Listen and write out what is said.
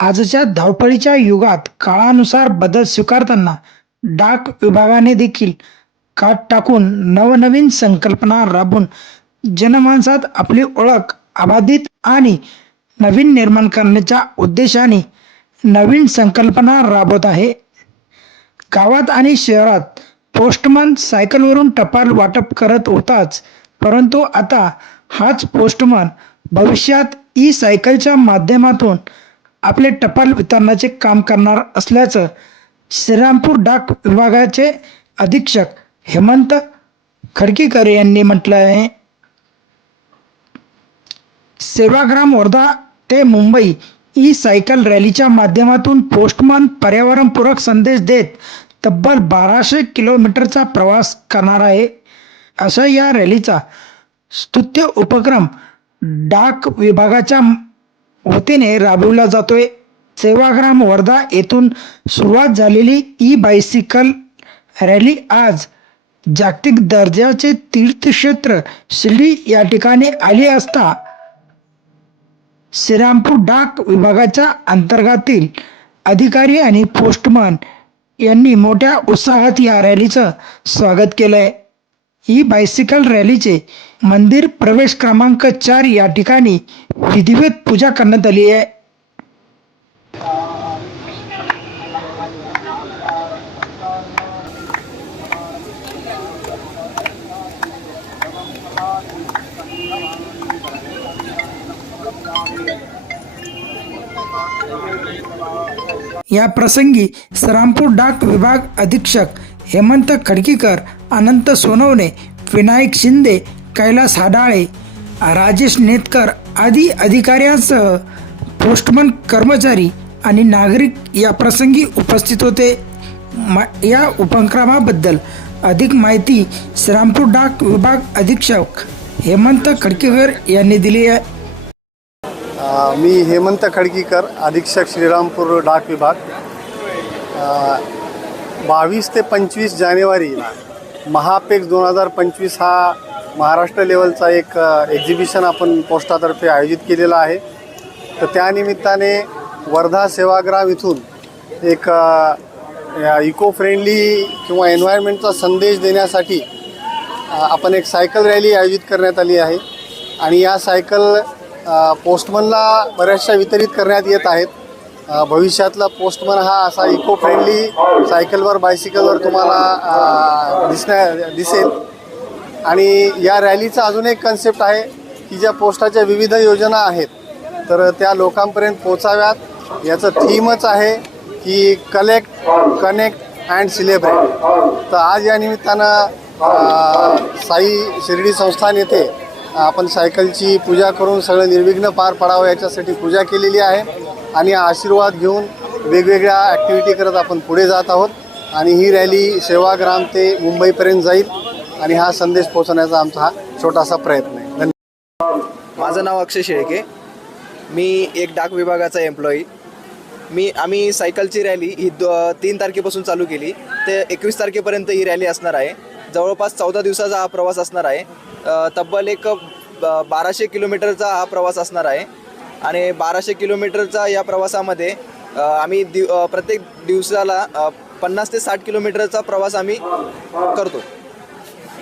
आजच्या धावपळीच्या युगात काळानुसार बदल स्वीकारताना डाक विभागाने देखील काट टाकून नवनवीन संकल्पना राबून जनमानसात आपली ओळख अबाधित आणि नवीन निर्माण करण्याच्या उद्देशाने नवीन संकल्पना राबवत आहे. गावात आणि शहरात पोस्टमन सायकलवरून टपाल वाटप करत होताच परंतु आता हाच पोस्टमन भविष्यात ई सायकलच्या माध्यमातून आपले टपाल वितरणाचे काम करणार असल्याचं श्रीरामपूर डाक विभागाचे अधीक्षक हेमंत खडकीकर यांनी म्हटलं आहे. सेवाग्राम वर्धा ते मुंबई ई सायकल रॅलीच्या माध्यमातून पोस्टमन पर्यावरणपूरक संदेश देत तब्बल बाराशे किलोमीटरचा प्रवास करणार आहे. अशा या रॅलीचा स्तुत्य उपक्रम डाक विभागाच्या वतीने राबविला जातोय. सेवाग्राम वर्धा येथून सुरुवात झालेली ई बायसिकल रॅली आज जागतिक दर्जाचे तीर्थक्षेत्र शिर्डी या ठिकाणी आली असता श्रीरामपूर डाक विभागाच्या अंतर्गातील अधिकारी आणि पोस्टमन यांनी मोठ्या उत्साहात या रॅलीचं स्वागत केलं आहे ही बायसिकल रॅलीचे मंदिर प्रवेश क्रमांक चार या ठिकाणी विधिवत पूजा करण्यात आली आहे. या प्रसंगी सरामपूर डाक विभाग अधीक्षक हेमंत खडकीकर अनंत सोनवणे विनायक शिंदे कैलास हाडाळे राजेश नेतकर आदी अधिकाऱ्यांसह पोस्टमन कर्मचारी आणि नागरिक या प्रसंगी उपस्थित होते. मा या उपक्रमाबद्दल अधिक माहिती श्रामपूर डाक विभाग अधीक्षक हेमंत खडकेकर यांनी दिली आहे. मी हेमंत खडकीकर अधीक्षक श्रीरामपूर डाक विभाग. बावीस ते पंचवीस जानेवारीला महापेक्स दोन हजार पंचवीस हा महाराष्ट्र लेवलचा एक एक्झिबिशन आपण पोस्टातर्फे आयोजित केलेला आहे. तर त्यानिमित्ताने वर्धा सेवाग्राम इथून एक इको फ्रेंडली किंवा एन्व्हायरमेंटचा संदेश देण्यासाठी आपण एक सायकल रॅली आयोजित करण्यात आली आहे. आणि या सायकल पोस्टमनला बऱ्याचशा वितरित करण्यात येत आहेत. भविष्यातला पोस्टमन हा असा इको फ्रेंडली सायकलवर बायसिकलवर तुम्हाला दिसण्या दिसेल. आणि या रॅलीचा अजून एक कन्सेप्ट आहे की ज्या पोस्टाच्या विविध योजना आहेत तर त्या लोकांपर्यंत पोचाव्यात याचं थीमच आहे की कलेक्ट कनेक्ट अँड सिलेब्रेट तर आज या निमित्तानं साई शिर्डी संस्थान येथे आपण सायकलची पूजा करून सगळं निर्विघ्न पार पडावं याच्यासाठी पूजा केलेली आहे. आणि आशीर्वाद घेऊन वेगवेगळ्या ॲक्टिव्हिटी करत आपण पुढे जात आहोत. आणि ही रॅली सेवाग्राम ते मुंबईपर्यंत जाईल. आणि हा संदेश पोहोचवण्याचा आमचा हा छोटासा प्रयत्न आहे. धन्यवाद. माझं नाव अक्षय शेळके. मी एक डाक विभागाचा एम्प्लॉई मी आम्ही सायकलची रॅली ही दो तीन तारखेपासून चालू केली. ते एकवीस तारखेपर्यंत ही रॅली असणार आहे. जवळपास चौदा दिवसाचा हा प्रवास असणार आहे. तब्बल एक ब- बाराशे किलोमीटरचा हा प्रवास असणार आहे. आणि बाराशे किलोमीटरचा या प्रवासामध्ये आम्ही दिव प्रत्येक दिवसाला पन्नास ते साठ किलोमीटरचा प्रवास आम्ही करतो.